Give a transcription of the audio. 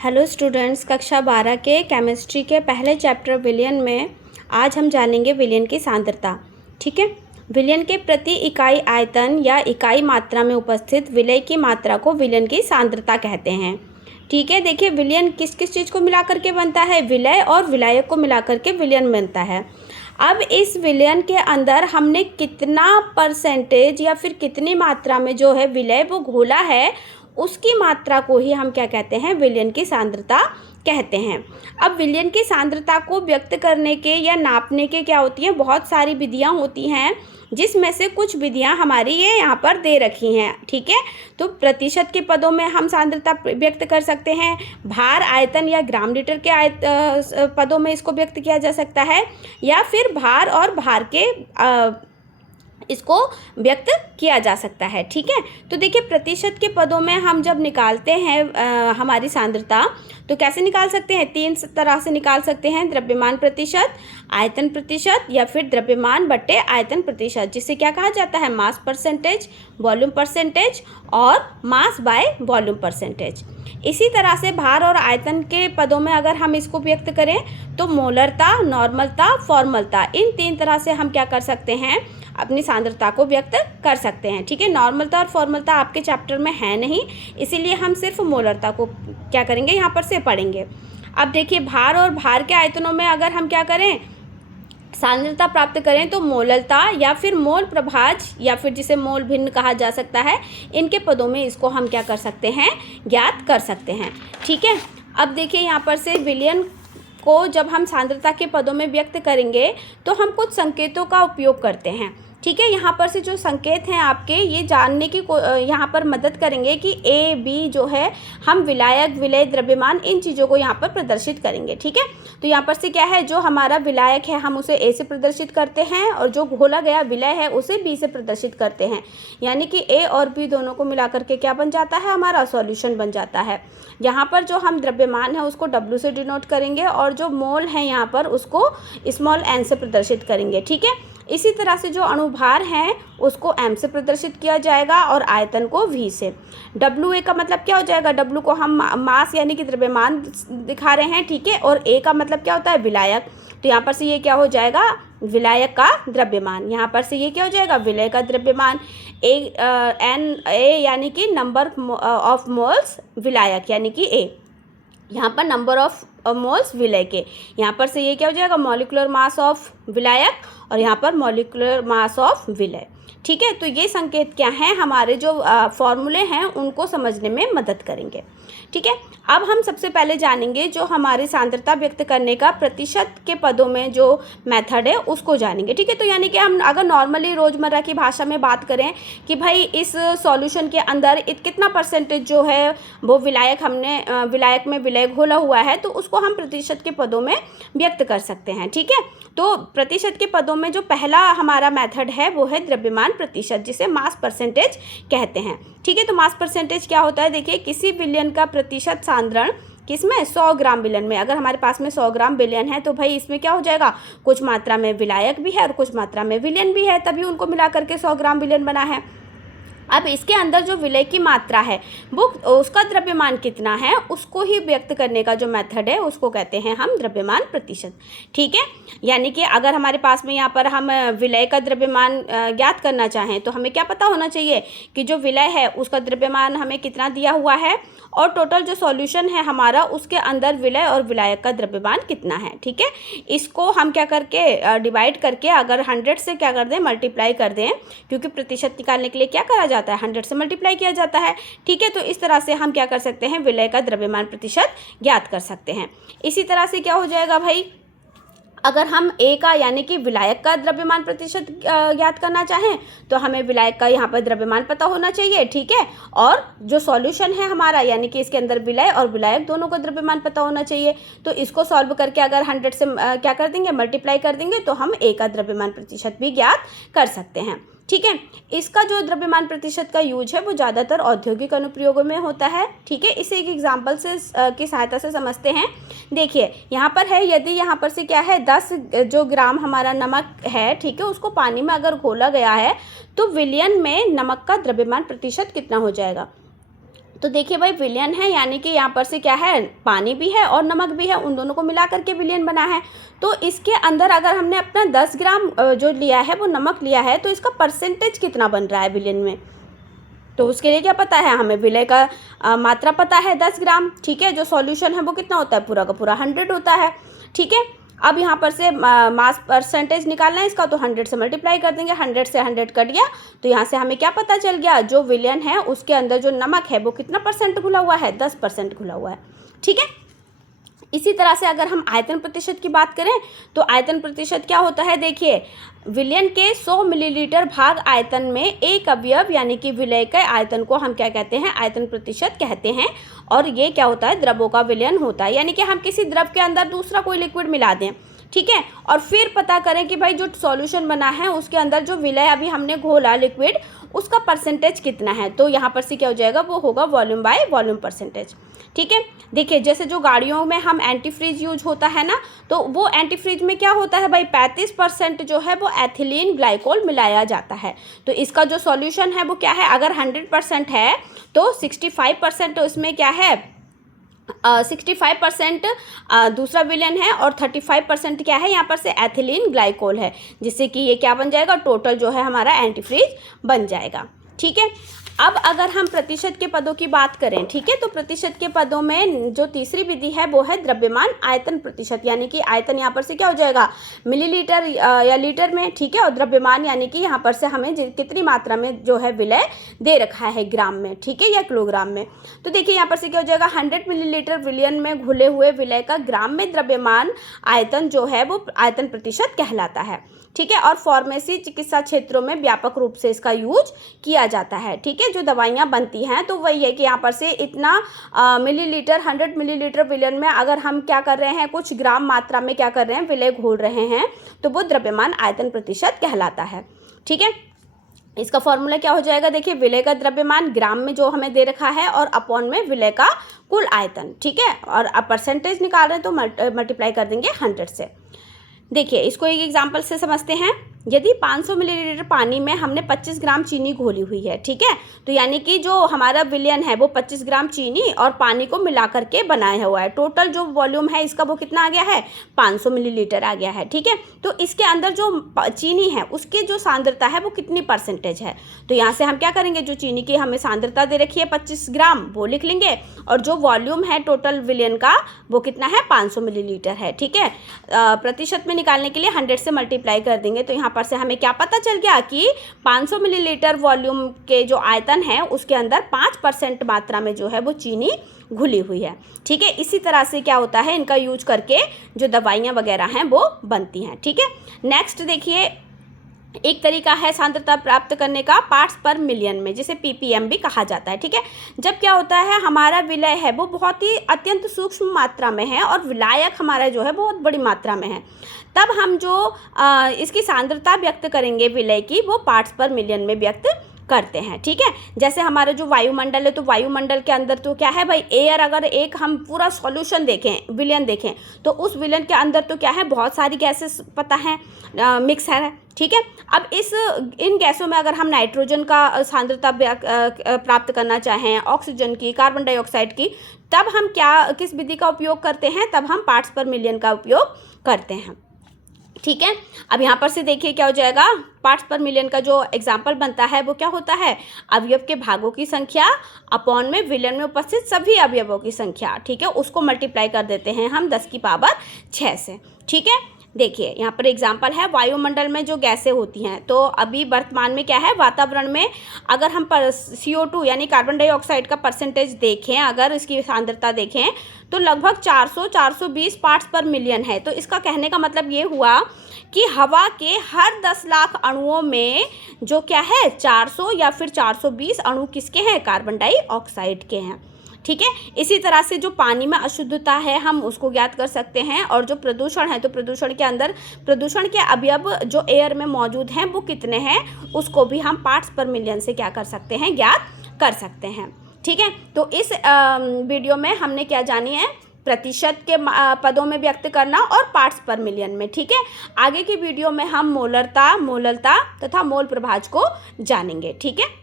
Hello students, कक्षा 12 के chemistry के पहले चैप्टर विलयन में आज हम जानेंगे विलयन की सांद्रता। ठीक है, विलयन के प्रति इकाई आयतन या इकाई मात्रा में उपस्थित विलय की मात्रा को विलयन की सांद्रता कहते हैं। ठीक है, देखिए विलयन किस किस चीज़ को मिलाकर के बनता है, विलय और विलायक को मिलाकर के विलयन बनता है। अब इस विलयन के अंदर हमने कितना परसेंटेज या फिर कितनी मात्रा में जो है विलय वो घोला है, उसकी मात्रा को ही हम क्या कहते हैं, विलयन की सांद्रता कहते हैं। अब विलयन की सांद्रता को व्यक्त करने के या नापने के क्या होती हैं, बहुत सारी विधियां होती हैं, जिसमें से कुछ विधियां हमारी ये यहाँ पर दे रखी हैं। ठीक है, तो प्रतिशत के पदों में हम सांद्रता व्यक्त कर सकते हैं, भार, आयतन या ग्राम लीटर के पदों में इसको व्यक्त किया जा सकता है, या फिर भार और भार के इसको व्यक्त किया जा सकता है। ठीक है, तो देखिए प्रतिशत के पदों में हम जब निकालते हैं हमारी सांद्रता, तो कैसे निकाल सकते हैं, तीन तरह से निकाल सकते हैं, द्रव्यमान प्रतिशत, आयतन प्रतिशत या फिर द्रव्यमान बट्टे आयतन प्रतिशत, जिसे क्या कहा जाता है, मास परसेंटेज, वॉल्यूम परसेंटेज और मास बाय वॉल्यूम परसेंटेज। इसी तरह से भार और आयतन के पदों में अगर हम इसको व्यक्त करें तो मोलरता, नॉर्मलता, फॉर्मलता, इन तीन तरह से हम क्या कर सकते हैं, अपनी सांद्रता को व्यक्त कर सकते हैं। ठीक है, नॉर्मलता और फॉर्मलता आपके चैप्टर में है नहीं, इसीलिए हम सिर्फ मोलरता को क्या करेंगे, यहाँ पर से पढ़ेंगे। अब देखिए भार और भार के आयतनों में अगर हम क्या करें, सांद्रता प्राप्त करें, तो मोललता या फिर मोल प्रभाज या फिर जिसे मोल भिन्न कहा जा सकता है, इनके पदों में इसको हम क्या कर सकते हैं, ज्ञात कर सकते हैं। ठीक है, अब देखिए यहाँ पर से विलयन को जब हम सांद्रता के पदों में व्यक्त करेंगे तो हम कुछ संकेतों का उपयोग करते हैं। ठीक है, यहाँ पर से जो संकेत हैं आपके, ये जानने की यहाँ पर मदद करेंगे कि ए बी जो है, हम विलायक, विलय, द्रव्यमान, इन चीज़ों को यहाँ पर प्रदर्शित करेंगे। ठीक है, तो यहाँ पर से क्या है, जो हमारा विलायक है हम उसे ए से प्रदर्शित करते हैं, और जो घोला गया विलय है उसे बी से प्रदर्शित करते हैं। यानी कि ए और बी दोनों को मिला करके क्या बन जाता है, हमारा सॉल्यूशन बन जाता है। यहाँ पर जो हम द्रव्यमान है उसको डब्ल्यू से डिनोट करेंगे, और जो मोल है यहाँ पर उसको स्मॉल एन से प्रदर्शित करेंगे। ठीक है, इसी तरह से जो अणुभार हैं उसको m से प्रदर्शित किया जाएगा और आयतन को v से। WA का मतलब क्या हो जाएगा, W को हम मास यानी कि द्रव्यमान दिखा रहे हैं। ठीक है, और A का मतलब क्या होता है, विलायक, तो यहाँ पर से ये क्या हो जाएगा, विलायक का द्रव्यमान, यहाँ पर से ये क्या हो जाएगा, विलय का द्रव्यमान। A यानी कि नंबर ऑफ मोल्स विलायक यानी कि A, यहाँ पर नंबर ऑफ मोल्स विलय के, यहाँ पर से ये क्या हो जाएगा, मॉलिक्यूलर मास ऑफ विलायक, और यहाँ पर मॉलिक्यूलर मास ऑफ विलय। ठीक है, तो ये संकेत क्या हैं, हमारे जो फॉर्मूले हैं उनको समझने में मदद करेंगे। ठीक है, अब हम सबसे पहले जानेंगे जो हमारी सांद्रता व्यक्त करने का प्रतिशत के पदों में जो मेथड है उसको जानेंगे। ठीक है, तो यानी कि हम अगर नॉर्मली रोज़मर्रा की भाषा में बात करें कि भाई इस सॉल्यूशन के अंदर कितना परसेंटेज जो है वो विलायक, हमने विलायक में विलय घोला हुआ है, तो उसको हम प्रतिशत के पदों में व्यक्त कर सकते हैं। ठीक है, तो प्रतिशत के पदों में जो पहला हमारा मेथड है वो है द्रव्यमान प्रतिशत, जिसे मास परसेंटेज कहते हैं। ठीक है, तो मास परसेंटेज क्या होता है, देखिए किसी विलयन का प्रतिशत सांद्रण किसमें, 100 ग्राम विलयन में, अगर हमारे पास में 100 ग्राम विलयन है तो भाई इसमें क्या हो जाएगा, कुछ मात्रा में विलायक भी है और कुछ मात्रा में विलयन भी है, तभी उनको मिला करके 100 ग्राम विलयन बना है। अब इसके अंदर जो विलय की मात्रा है वो उसका द्रव्यमान कितना है, उसको ही व्यक्त करने का जो मेथड है उसको कहते हैं हम द्रव्यमान प्रतिशत। ठीक है, यानी कि अगर हमारे पास में यहाँ पर हम विलय का द्रव्यमान ज्ञात करना चाहें तो हमें क्या पता होना चाहिए कि जो विलय है उसका द्रव्यमान हमें कितना दिया हुआ है, और टोटल जो सॉल्यूशन है हमारा उसके अंदर विलय और विलायक का द्रव्यमान कितना है। ठीक है, इसको हम क्या करके डिवाइड करके अगर 100 से क्या कर दें, मल्टीप्लाई कर दें, क्योंकि प्रतिशत निकालने के लिए क्या करा जाता है, 100 से मल्टीप्लाई किया जाता है। ठीक है, तो इस तरह से हम क्या कर सकते हैं, विलय का द्रव्यमान प्रतिशत ज्ञात कर सकते हैं। इसी तरह से क्या हो जाएगा भाई, अगर हम A का यानी कि विलायक का द्रव्यमान प्रतिशत ज्ञात करना चाहें तो हमें विलायक का यहाँ पर द्रव्यमान पता होना चाहिए। ठीक है, और जो सॉल्यूशन है हमारा यानी कि इसके अंदर विलय और विलायक दोनों का द्रव्यमान पता होना चाहिए। तो इसको सॉल्व करके अगर 100 से क्या कर देंगे, मल्टीप्लाई कर देंगे, तो हम A का द्रव्यमान प्रतिशत भी ज्ञात कर सकते हैं। ठीक है, इसका जो द्रव्यमान प्रतिशत का यूज है वो ज़्यादातर औद्योगिक अनुप्रयोगों में होता है। ठीक है, इसे एक एग्जाम्पल से की सहायता से समझते हैं। देखिए यहाँ पर है, यदि यहाँ पर से क्या है, 10 जो ग्राम हमारा नमक है, ठीक है, उसको पानी में अगर घोला गया है तो विलयन में नमक का द्रव्यमान प्रतिशत कितना हो जाएगा, तो देखिए भाई विलयन है, यानी कि यहाँ पर से क्या है, पानी भी है और नमक भी है, उन दोनों को मिला करके विलयन बना है। तो इसके अंदर अगर हमने अपना 10 ग्राम जो लिया है वो नमक लिया है, तो इसका परसेंटेज कितना बन रहा है विलयन में। तो उसके लिए क्या पता है हमें, विलय का मात्रा पता है 10 ग्राम, ठीक है। जो सॉल्यूशन है वो कितना होता है, पूरा का पूरा 100 होता है, ठीक है। अब यहाँ पर से मास परसेंटेज निकालना है इसका, तो 100 से मल्टीप्लाई कर देंगे, 100 से 100 कट गया, तो यहाँ से हमें क्या पता चल गया, जो विलयन है उसके अंदर जो नमक है वो कितना परसेंट घुला हुआ है, 10% घुला हुआ है, ठीक है। इसी तरह से अगर हम आयतन प्रतिशत की बात करें, तो आयतन प्रतिशत क्या होता है, देखिए विलयन के 100 मिलीलीटर भाग आयतन में एक अवयव यानी कि विलय के आयतन को हम क्या कहते हैं, आयतन प्रतिशत कहते हैं। और ये क्या होता है, द्रवों का विलयन होता है, यानी कि हम किसी द्रव के अंदर दूसरा कोई लिक्विड मिला दें, ठीक है, और फिर पता करें कि भाई जो सॉल्यूशन बना है उसके अंदर जो विलय अभी हमने घोला लिक्विड उसका परसेंटेज कितना है। तो यहाँ पर से क्या हो जाएगा, वो होगा वॉल्यूम बाय वॉल्यूम परसेंटेज, ठीक है। देखिए जैसे जो गाड़ियों में हम एंटी फ्रीज यूज होता है ना, तो वो एंटी फ्रीज में क्या होता है भाई, 35% जो है वो एथिलीन ग्लाइकोल मिलाया जाता है। तो इसका जो सॉल्यूशन है वो क्या है, अगर 100% है तो 65% उसमें क्या है, 65% दूसरा विलयन है और 35% क्या है, यहाँ पर से एथिलीन ग्लाइकोल है, जिससे कि ये क्या बन जाएगा, टोटल जो है हमारा एंटीफ्रीज बन जाएगा, ठीक है। अब अगर हम प्रतिशत के पदों की बात करें, ठीक है, तो प्रतिशत के पदों में जो तीसरी विधि है वो है द्रव्यमान आयतन प्रतिशत, यानी कि आयतन यहाँ पर से क्या हो जाएगा, मिलीलीटर या लीटर में, ठीक है, और द्रव्यमान यानी कि यहाँ पर से हमें कितनी मात्रा में जो है विलय दे रखा है, ग्राम में, ठीक है, या किलोग्राम में। तो देखिए यहाँ पर से क्या हो जाएगा, 100 मिलीलीटर विलयन में घुले हुए विलय का ग्राम में द्रव्यमान आयतन जो है वो आयतन प्रतिशत कहलाता है, ठीक है। और फार्मेसी चिकित्सा क्षेत्रों में व्यापक रूप से इसका यूज किया जाता है, ठीक है। जो दवाइयाँ बनती हैं तो वही है कि यहाँ पर से इतना मिलीलीटर 100 मिलीलीटर विलयन में अगर हम क्या कर रहे हैं, कुछ ग्राम मात्रा में क्या कर रहे हैं, विलय घोल रहे हैं, तो वो द्रव्यमान आयतन प्रतिशत कहलाता है, ठीक है। इसका फॉर्मूला क्या हो जाएगा, देखिए विलय का द्रव्यमान ग्राम में जो हमें दे रखा है और अपॉन में विलय का कुल आयतन, ठीक है, और अब परसेंटेज निकाल रहे हैं तो मल्टीप्लाई कर देंगे 100 से। देखिए इसको एक एग्जांपल से समझते हैं। यदि 500 मिलीलीटर पानी में हमने 25 ग्राम चीनी घोली हुई है, ठीक है, तो यानी कि जो हमारा विलयन है वो 25 ग्राम चीनी और पानी को मिला करके बनाया हुआ है। टोटल जो वॉल्यूम है इसका वो कितना आ गया है, 500 मिलीलीटर आ गया है, ठीक है। तो इसके अंदर जो चीनी है उसकी जो सांद्रता है वो कितनी परसेंटेज है, तो यहाँ से हम क्या करेंगे, जो चीनी की हमें सांद्रता दे रखी है 25 ग्राम वो लिख लेंगे, और जो वॉल्यूम है टोटल विलयन का वो कितना है, 500 मिलीलीटर है, ठीक है। प्रतिशत में निकालने के लिए 100 से मल्टीप्लाई कर देंगे, तो यहाँ पर से हमें क्या पता चल गया कि 500 मिलीलीटर वॉल्यूम के जो आयतन है उसके अंदर 5% मात्रा में जो है वो चीनी घुली हुई है, ठीक है। इसी तरह से क्या होता है, इनका यूज करके जो दवाइयाँ वगैरह हैं वो बनती हैं, ठीक है। नेक्स्ट देखिए, एक तरीका है सांद्रता प्राप्त करने का पार्ट्स पर मिलियन में, जिसे ppm भी कहा जाता है, ठीक है। जब क्या होता है, हमारा विलय है वो बहुत ही अत्यंत सूक्ष्म मात्रा में है और विलायक हमारा जो है बहुत बड़ी मात्रा में है, तब हम जो इसकी सांद्रता व्यक्त करेंगे विलय की, वो पार्ट्स पर मिलियन में व्यक्त करते हैं, ठीक है। जैसे हमारा जो वायुमंडल है, तो वायुमंडल के अंदर तो क्या है भाई, एयर, अगर एक हम पूरा सॉल्यूशन देखें, विलयन देखें, तो उस विलयन के अंदर तो क्या है, बहुत सारी गैसेस पता है मिक्स है, ठीक है। अब इन गैसों में अगर हम नाइट्रोजन का सांद्रता प्राप्त करना चाहें, ऑक्सीजन की, कार्बन डाइऑक्साइड की, तब हम किस विधि का उपयोग करते हैं, तब हम पार्ट्स पर मिलियन का उपयोग करते हैं, ठीक है। अब यहाँ पर से देखिए क्या हो जाएगा, पार्ट्स पर मिलियन का जो एग्जाम्पल बनता है वो क्या होता है, अवयव के भागों की संख्या अपॉन में विलयन में उपस्थित सभी अवयवों की संख्या, ठीक है, उसको मल्टीप्लाई कर देते हैं हम 10 की पावर 6 से, ठीक है। देखिए यहाँ पर एग्जाम्पल है, वायुमंडल में जो गैसें होती हैं, तो अभी वर्तमान में क्या है, वातावरण में अगर हम CO2 यानी कार्बन डाइऑक्साइड का परसेंटेज देखें, अगर इसकी सांद्रता देखें, तो लगभग 420 पार्ट्स पर मिलियन है। तो इसका कहने का मतलब ये हुआ कि हवा के हर 10 लाख अणुओं में जो क्या है, 400 या फिर 420 अणु किसके हैं, कार्बन डाइऑक्साइड के हैं, ठीक है। इसी तरह से जो पानी में अशुद्धता है हम उसको ज्ञात कर सकते हैं, और जो प्रदूषण है, तो प्रदूषण के अंदर प्रदूषण के अवयव जो एयर में मौजूद हैं वो कितने हैं, उसको भी हम पार्ट्स पर मिलियन से क्या कर सकते हैं, ज्ञात कर सकते हैं, ठीक है। तो इस वीडियो में हमने क्या जानी है, प्रतिशत के पदों में व्यक्त करना और पार्ट्स पर मिलियन में, ठीक है। आगे की वीडियो में हम मोलरता, मोललता तथा मोल प्रभाज को जानेंगे, ठीक है।